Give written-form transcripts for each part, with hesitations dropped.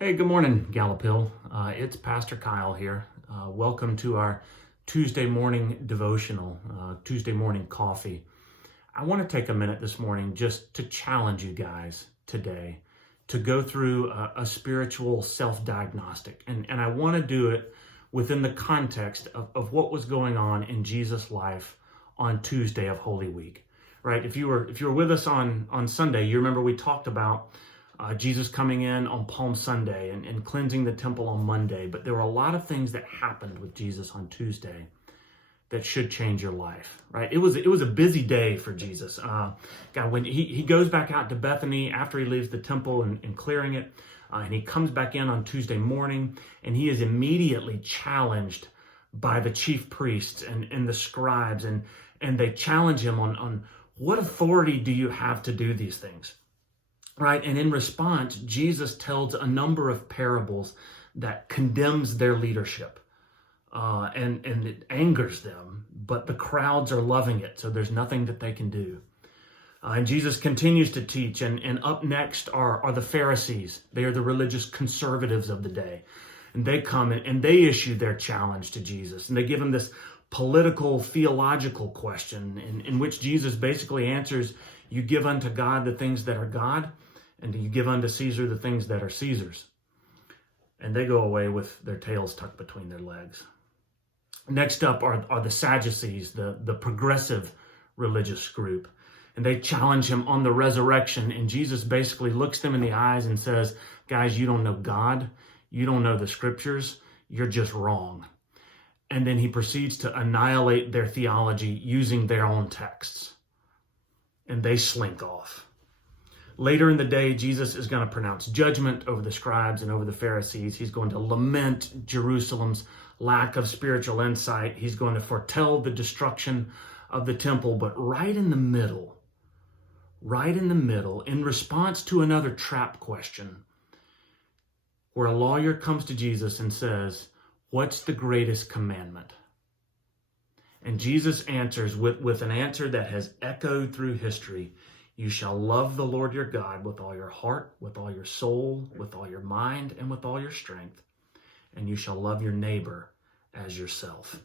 Hey, good morning, Gallup Hill. It's Pastor Kyle here. Welcome to our Tuesday morning devotional, Tuesday morning coffee. I want to take a minute this morning just to challenge you guys today to go through a spiritual self-diagnostic. And I want to do it within the context of what was going on in Jesus' life on Tuesday of Holy Week, right? If you were with us on Sunday, you remember we talked about Jesus coming in on Palm Sunday and cleansing the temple on Monday. But there were a lot of things that happened with Jesus on Tuesday that should change your life, right? It was a busy day for Jesus. God, when he goes back out to Bethany after he leaves the temple and clearing it, and he comes back in on Tuesday morning, and he is immediately challenged by the chief priests and the scribes, and they challenge him on what authority do you have to do these things? Right? And in response, Jesus tells a number of parables that condemns their leadership. And it angers them, but the crowds are loving it, so there's nothing that they can do. And Jesus continues to teach, and up next are the Pharisees. They are the religious conservatives of the day. And they come and they issue their challenge to Jesus, and they give him this political, theological question in which Jesus basically answers, you give unto God the things that are God, and you give unto Caesar the things that are Caesar's. And they go away with their tails tucked between their legs. Next up are the Sadducees, the progressive religious group. And they challenge him on the resurrection. And Jesus basically looks them in the eyes and says, guys, you don't know God. You don't know the scriptures. You're just wrong. And then he proceeds to annihilate their theology using their own texts. And they slink off. Later in the day, Jesus is going to pronounce judgment over the scribes and over the Pharisees. He's going to lament Jerusalem's lack of spiritual insight. He's going to foretell the destruction of the temple. But right in the middle, in response to another trap question, where a lawyer comes to Jesus and says, what's the greatest commandment? And Jesus answers with an answer that has echoed through history. You shall love the Lord your God with all your heart, with all your soul, with all your mind, and with all your strength. And you shall love your neighbor as yourself.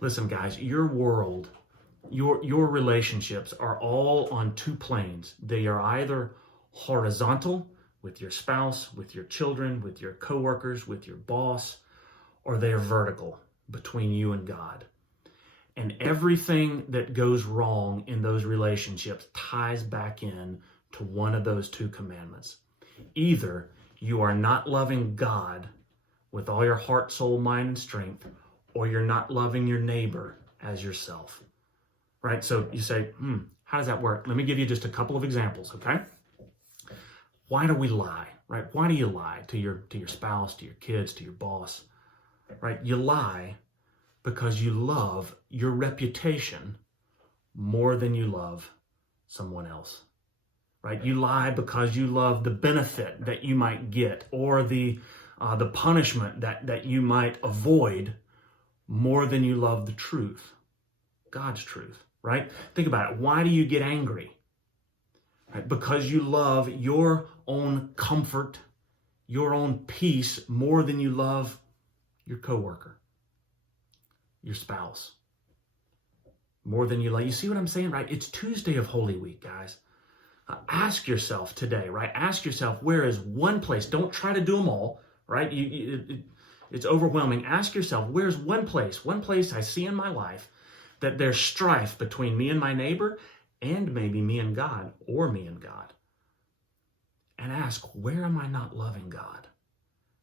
Listen, guys, your world, your relationships are all on two planes. They are either horizontal with your spouse, with your children, with your coworkers, with your boss, or they are vertical between you and God. And everything that goes wrong in those relationships ties back in to one of those two commandments. Either you are not loving God with all your heart, soul, mind, and strength, or you're not loving your neighbor as yourself. Right? So you say, how does that work? Let me give you just a couple of examples, okay? Why do we lie? Right? Why do you lie to your spouse, to your kids, to your boss? Right? You lie because you love your reputation more than you love someone else, right? You lie because you love the benefit that you might get or the punishment that you might avoid more than you love the truth, God's truth, right? Think about it. Why do you get angry? Right? Because you love your own comfort, your own peace more than you love your coworker, your spouse, more than you like. You see what I'm saying, right? It's Tuesday of Holy Week, guys. Ask yourself today, right? Ask yourself, where is one place? Don't try to do them all, right? It's overwhelming. Ask yourself, where's one place I see in my life that there's strife between me and my neighbor and maybe me and God or me and God. And ask, where am I not loving God?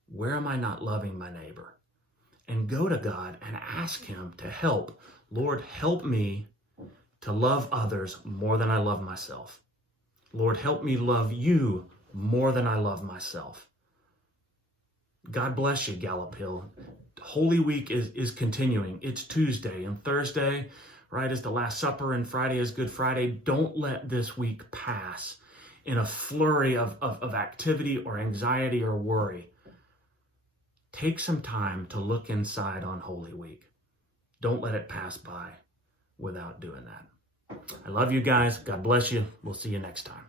Where am I not loving my neighbor? And go to God and ask him to help. Lord, help me to love others more than I love myself. Lord, help me love you more than I love myself. God bless you, Gallup Hill. Holy Week is continuing. It's Tuesday, and Thursday, right, is the Last Supper, and Friday is Good Friday. Don't let this week pass in a flurry of activity or anxiety or worry. Take some time to look inside on Holy Week. Don't let it pass by without doing that. I love you guys. God bless you. We'll see you next time.